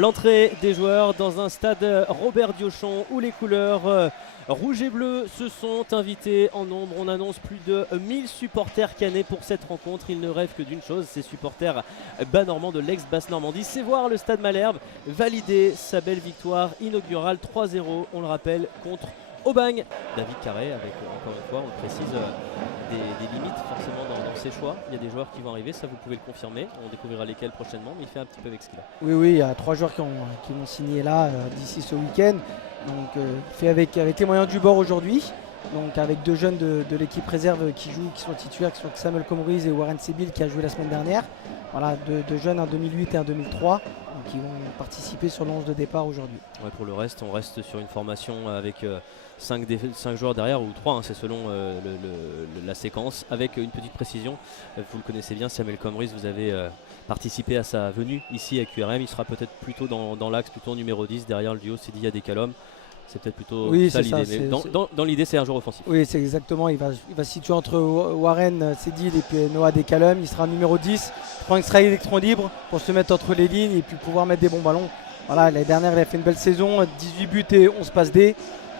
l'entrée des joueurs dans un stade Robert Diochon où les couleurs rouge et bleu se sont invités en nombre. On annonce plus de 1000 supporters cannés pour cette rencontre. Ils ne rêvent que d'une chose, ces supporters bas-normands de l'ex-Basse-Normandie, c'est voir le stade Malherbe valider sa belle victoire inaugurale 3-0, on le rappelle, contre Aubagne. David Carré avec, encore une fois, on le précise, des limites forcément dans ses choix. Il y a des joueurs qui vont arriver, ça vous pouvez le confirmer. On découvrira lesquels prochainement, mais il fait un petit peu avec ce qu'il a. Oui, il y a 3 joueurs qui vont signer là d'ici ce week-end. Donc il fait avec les moyens du bord aujourd'hui. Donc avec 2 jeunes de l'équipe réserve qui sont titulaires, qui sont Samuel Comruiz et Warren Sebil qui a joué la semaine dernière. Voilà, 2 jeunes, un 2008 et un 2003, donc qui vont participer sur l'11 de départ aujourd'hui. Ouais, pour le reste, on reste sur une formation avec 5 joueurs derrière, ou 3, hein, c'est selon la séquence, avec une petite précision. Vous le connaissez bien, Samuel Comruiz, vous avez participé à sa venue ici à QRM. Il sera peut-être plutôt dans l'axe, plutôt en numéro 10, derrière le duo Sidia Decalom. C'est peut-être plutôt ça l'idée, mais dans l'idée c'est un joueur offensif. Oui, c'est exactement, il va se situer entre Warren Sedil et puis Noah Decalom. Il sera numéro 10, il prend un extra électron libre pour se mettre entre les lignes et puis pouvoir mettre des bons ballons. Voilà, l'année dernière il a fait une belle saison, 18 buts et 11 passes D.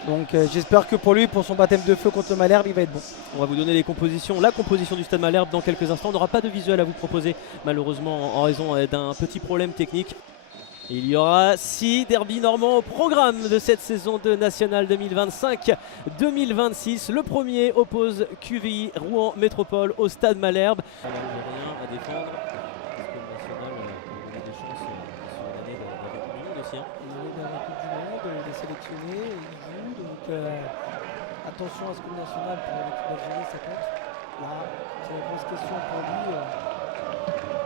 Donc j'espère que pour lui, pour son baptême de feu contre le Malherbe, il va être bon. On va vous donner la composition du stade Malherbe dans quelques instants. On n'aura pas de visuel à vous proposer malheureusement en raison d'un petit problème technique. Il y aura 6 derbys normands au programme de cette saison de National 2025-2026. Le premier oppose QVI Rouen Métropole au stade Malherbe. Rien à défendre. Est-ce que le National a des chances sur l'année d'avoir Coupe du Monde aussi, hein? L'année d'avoir Coupe du Monde, il est sélectionné, il joue. Donc attention à ce que le National pour l'équipe d'Algérie ça compte. Là, c'est une grosse question pour lui.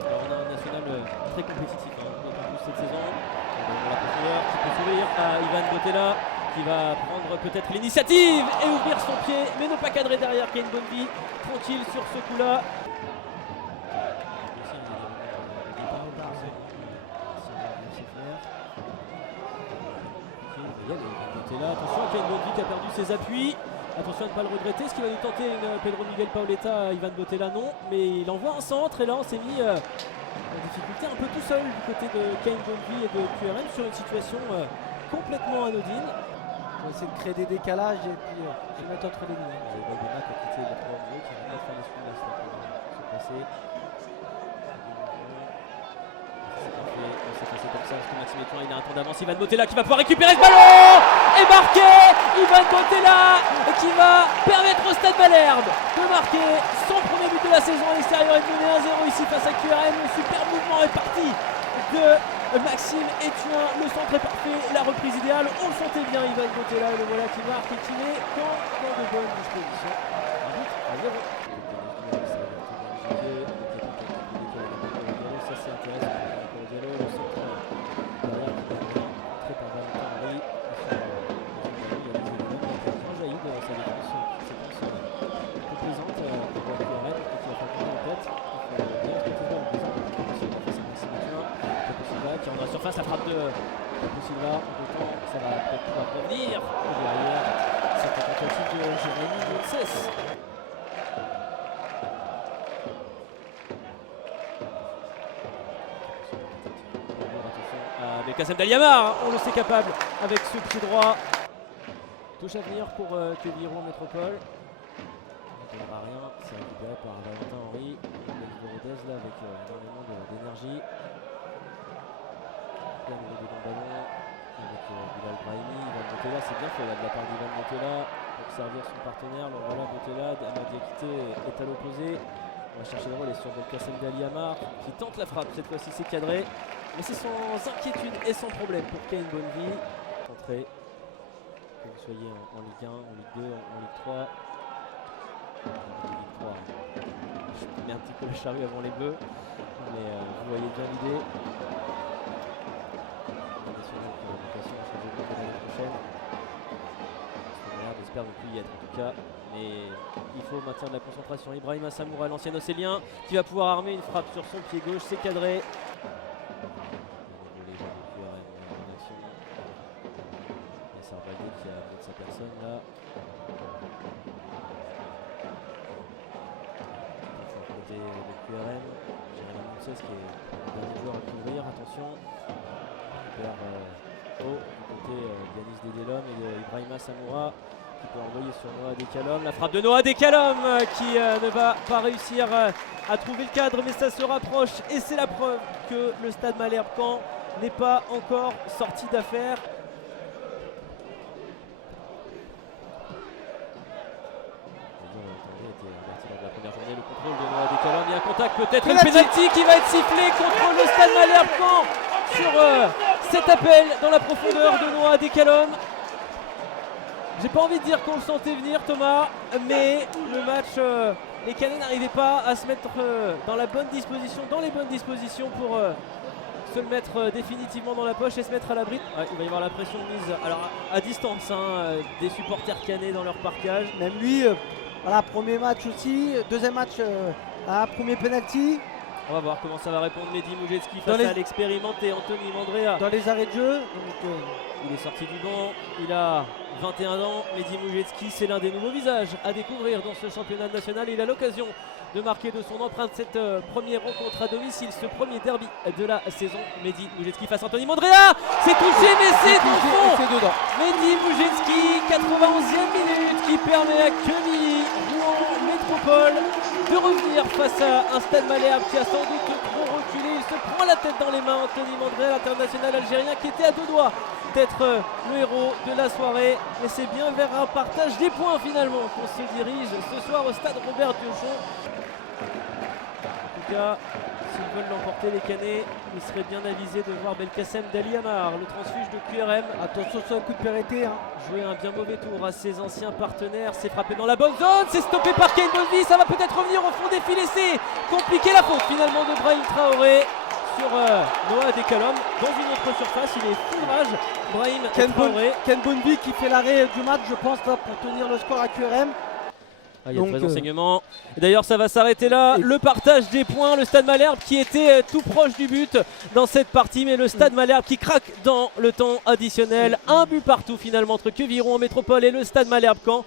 Alors on a un National très compétitif, hein, d'autant plus cette saison. On la profondeur qui peut sourire à Ivan Botella qui va prendre peut-être l'initiative et ouvrir son pied, mais ne pas cadrer derrière, qui a une bonne vie, tranquille sur ce coup-là. Attention, qui a une bonne vie, qui a perdu ses appuis. Attention à ne pas le regretter. Est-ce qu'il va nous tenter une Pedro Miguel Paoletta? Ivan Botella non, mais il envoie un centre et là on s'est mis en difficulté un peu tout seul du côté de Kane Bonvi et de QRM sur une situation complètement anodine. On va essayer de créer des décalages et puis se mettre entre les lignes. Vous avez Bagona qui a quitté le 3 milieu, qui va pas faire les sous-là, c'est se passer. C'est passé comme ça parce que Maxime Etoin il a un temps d'avance. Ivan Botella qui va pouvoir récupérer ce ballon et marquer. Ivan Botella qui va permettre au stade Malherbe de marquer son premier but de la saison à l'extérieur et de mener 1-0 ici face à QRM. Le super mouvement est parti de Maxime Etoin. Le centre est parfait, la reprise idéale. On le sentait bien, Ivan Botella, et le voilà qui marque et qui est dans de bonnes dispositions. Un but à 0. Ça c'est intéressant. Le centre très par Valentin Henry. Jaillit de sa défense, un peu plaisante pour QRM et qui va faire tourner en tête. Il faut bien respecter le ballon. Qui rentre dans la surface, la frappe de Capo Silva. Autant ça va peut-être pouvoir revenir. Et derrière, c'est la tentative de Jérémy Montses. Avec Kassem Daliamar, on le sait capable avec ce pied droit. Touche à venir pour QVI Rouen Métropole. Il ne donnera rien, c'est récupéré par Valentin Henry. Rodez là avec énormément d'énergie. Au niveau des ballons avec Bilal Brahimi. Ivan Botella, c'est bien fait là, de la part d'Ivan Botella pour servir son partenaire. Le voilà Botella, Amad Diakité est à l'opposé. On va chercher le relais sur Belkacem Daliamar qui tente la frappe. Cette fois-ci c'est cadré, mais c'est sans inquiétude et sans problème pour Kane Bonvi. Entrée, que vous soyez en Ligue 1, en Ligue 2, en Ligue 3. Ligue 3. Je mets un petit peu le charrue avant les bœufs, mais vous voyez bien l'idée. J'espère ne plus y être en tout cas, mais il faut maintenir de la concentration. Ibrahima Samoura, l'ancien Océlien, qui va pouvoir armer une frappe sur son pied gauche, c'est cadré. Sarbadé qui a fait de sa personne là. Côté de QRM, Jérémy Montses qui est le dernier joueur à couvrir, attention. vers haut du côté d'Yanis Dedelhomme et d'Ibrahima Samoura qui peut envoyer sur Noah Dekalom. La frappe de Noah Dekalom qui ne va pas réussir à trouver le cadre, mais ça se rapproche et c'est la preuve que le Stade Malherbe Caen n'est pas encore sorti d'affaire. La première journée, le contrôle de Noah Dekalom, il y a un contact, peut-être une pénalty qui va être sifflée contre le Stade Malherbe Caen sur cet appel dans la profondeur de Noah Dekalom. J'ai pas envie de dire qu'on le sentait venir, Thomas, mais le match, les Canets n'arrivaient pas à se mettre dans les bonnes dispositions pour se le mettre définitivement dans la poche et se mettre à l'abri. Ouais, il va y avoir la pression mise alors à distance des supporters canets dans leur parquage. Même lui, voilà, premier match aussi, deuxième match, premier penalty. On va voir comment ça va répondre Mehdi Moujecki face à l'expérimenté Anthony Mandrea. Dans les arrêts de jeu. Il est sorti du banc, il a 21 ans. Mehdi Moujecki, c'est l'un des nouveaux visages à découvrir dans ce championnat national. Il a l'occasion de marquer de son empreinte cette première rencontre à domicile, ce premier derby de la saison. Mehdi Moujecki face à Anthony Mandrea. C'est touché, mais c'est au fond. Dedans. Mehdi Moujecki, 91e minute, qui permet à Quevilly, Rouen Métropole, de revenir face à un Stade Malherbe qui a sans doute trop reculé. Il se prend la tête dans les mains, Anthony Mandrea, l'international algérien qui était à deux doigts d'être le héros de la soirée. Mais c'est bien vers un partage des points finalement qu'on se dirige ce soir au Stade Robert Diochon. En tout cas, s'ils veulent l'emporter les Canets, il serait bien avisé de voir Belkacem Dali Amar, le transfuge de QRM. Attention sur le coup de Perreté. Jouer un bien mauvais tour à ses anciens partenaires. C'est frappé dans la bonne zone, c'est stoppé par Kane Bosby. Ça va peut-être revenir au fond des filets. C'est compliqué, la faute finalement de Brahim Traoré sur Noah Dekalom dans une autre surface. Il est full rage, Brahim Traoré. Ken Bosby qui fait l'arrêt du match, je pense, là, pour tenir le score à QRM. Il y a de vrais enseignements. D'ailleurs, ça va s'arrêter là. Le partage des points. Le Stade Malherbe qui était tout proche du but dans cette partie. Mais le Stade Malherbe qui craque dans le temps additionnel. Un but partout finalement entre Quevilly, Rouen Métropole et le Stade Malherbe Caen.